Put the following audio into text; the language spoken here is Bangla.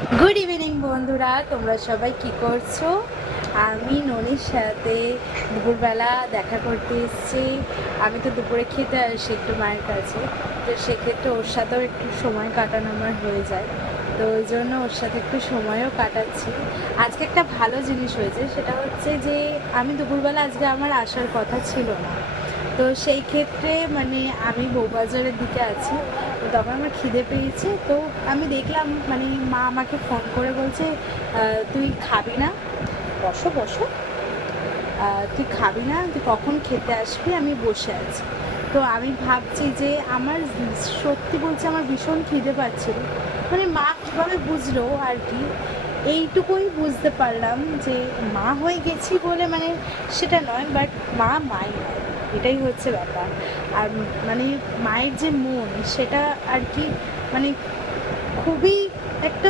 গুড ইভিনিং বন্ধুরা, তোমরা সবাই কি করছো? আমি ননির সাথে দুপুরবেলা দেখা করতে এসেছি। আমি তো দুপুরে খেতে আসি একটু মায়ের কাছে, তো সেক্ষেত্রে ওর সাথেও একটু সময় কাটানো আমার হয়ে যায়, তো ওই জন্য ওর সাথে একটু সময়ও কাটাচ্ছি। আজকে একটা ভালো জিনিস হয়েছে, সেটা হচ্ছে যে আমি দুপুরবেলা আজকে আমার আসার কথা ছিল না, তো সেই ক্ষেত্রে মানে আমি বউবাজারের দিকে আছি, তো তখন আমার খিদে পেয়েছে। তো আমি দেখলাম মানে মা আমাকে ফোন করে বলছে, তুই খাবি না? বসো বসো, তুই খাবি না? তুই কখন খেতে আসবি? আমি বসে আছি। তো আমি ভাবছি যে আমার সত্যি বলছে আমার ভীষণ খিদে পাচ্ছিল। মানে মা কীভাবে বুঝলো আর কি, এইটুকুই বুঝতে পারলাম যে মা হয়ে গেছি বলে মানে সেটা নয়, বাট মা মাই নয়, এটাই হচ্ছে ব্যাপার। আর মানে মায়ের যে মন সেটা আর কি, মানে খুবই একটা